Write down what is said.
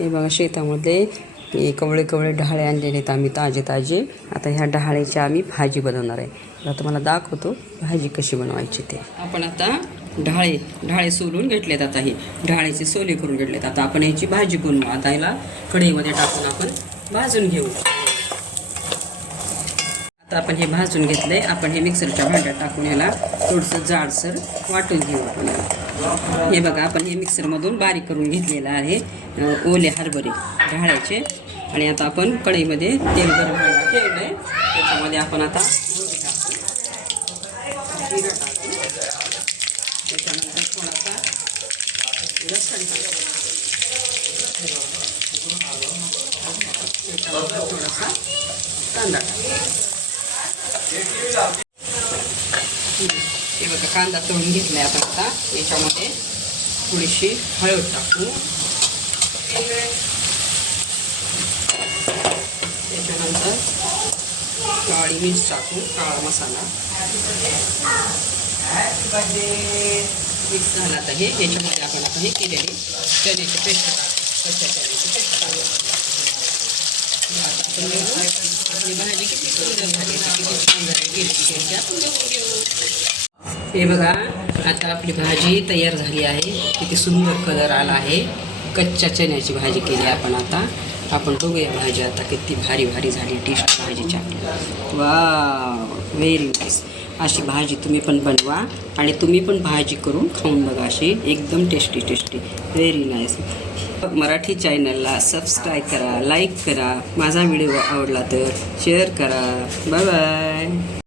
हे बघा शेतामध्ये हे कवळे कवळे डहाळे आणलेले आहेत आम्ही ताजे ताजे. आता ह्या डहाळ्याची आम्ही भाजी बनवणार आहे. आता तुम्हाला दाखवतो भाजी कशी बनवायची ते. आपण आता ढाळे सोलून घेतलेत. आता हे ढाळीचे सोले करून घेतलेत. आता आपण ह्याची भाजी बनवू. आता याला कढईमध्ये टाकून आपण भाजून घेऊ. आता आपण हे भाजून घेतले. आपण हे मिक्सरच्या भांड्यात टाकून याला थोडंसं जाडसर वाटून घेऊ. आपण हे बघा आपण हे मिक्सरमधून बारीक करून घेतलेलं आहे ओले हरभरे ढाळ्याचे. आणि आता आपण कढईमध्ये तेल गरम करायला ठेवलंय. त्याच्यामध्ये आपण आता जिरं टाकू. त्याच्यानंतर थोडासा लसूण टाकू. त्याच्यानंतर थोडासा कांदा टाकू. हे बघा कांदा तळून घेतलाय आपण. आता याच्यामध्ये थोडीशी हळद टाकू. त्याच्यानंतर काळी मिर्च टाकू. काळा मसाला मिक्स झाला. आता हे याच्यामध्ये आपण आता हे केलेली चण्याची पेस्ट टाकू. कच्च्या चण्याची पेस्ट टाकू. आपली भाजी किती सुंदर झाली, किती छान झाली. गिरची आपण बघून घेऊ. हे बघा आता आपली भाजी तयार झाली आहे. किती सुंदर कलर आला आहे. कच्च्या चण्याची भाजी केली आपण. आता आपण बघूया भाजी आता किती भारी भारी झाली टेस्ट भाजीची आपल्याला. वा व्हेरी नाईस. अशी भाजी तुम्ही पण बनवा आणि तुम्ही पण भाजी करून खाऊन बघा. अशी एकदम tasty tasty very nice. Marathi चॅनलला सबस्क्राईब करा, लाईक करा. माझा व्हिडिओ आवडला तर शेअर करा. Bye bye.